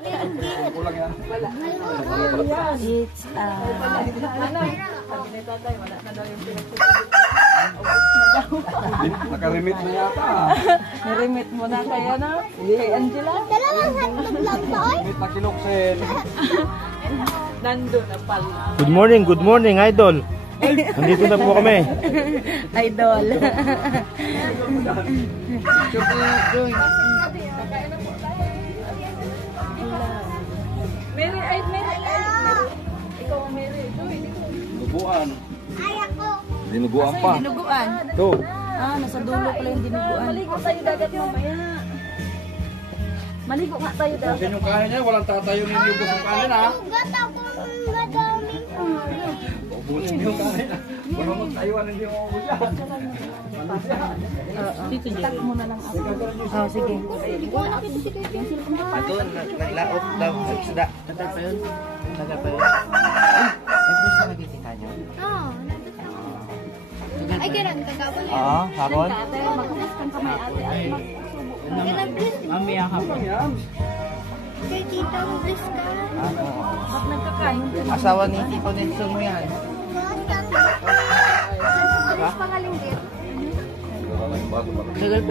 Kulang yan. It's Naka-remit na yata. Nirimit mo na kaya na? Kay Angela? Dalawang hotdog lang to, oy. Remit na kiloksen. Nandun na pala. Good morning, idol. Nandito na po kami. Idol. Mary, ikaw ang Mary. Dinuguan. Ay, ako. Dinuguan pa. Dinuguan. Ito. Ah, nasa dulo pala yung dinuguan. Maligo tayo dagat mamaya. Maligo nga tayo dagat. Kung yung kanin niya, walang tatayo ninyo yung kanin ha. Ugat ako ng gadaming Ubusin yung kanin ha. Walang magtayuan hindi mo ubusin. Tag mo na lang ako. Oh, sige. Hindi ko nakita si Kuya. Ito, naglaot daw. Nagsada. Tagal pa yun. Tagal pa yun. Nag-wish na nakikita nyo? Oo, nandun ako. Ay, kailan kagabon yan? Oo, hapon. Magkumas kang kamay ate at magsubo. Kailan bliss? Mamaya hapon. Kay Tito, bliss ka. Ba't nagkakain? Asawa ni Tito Nelson mo yan. Bliss pangaling din. Tagal pa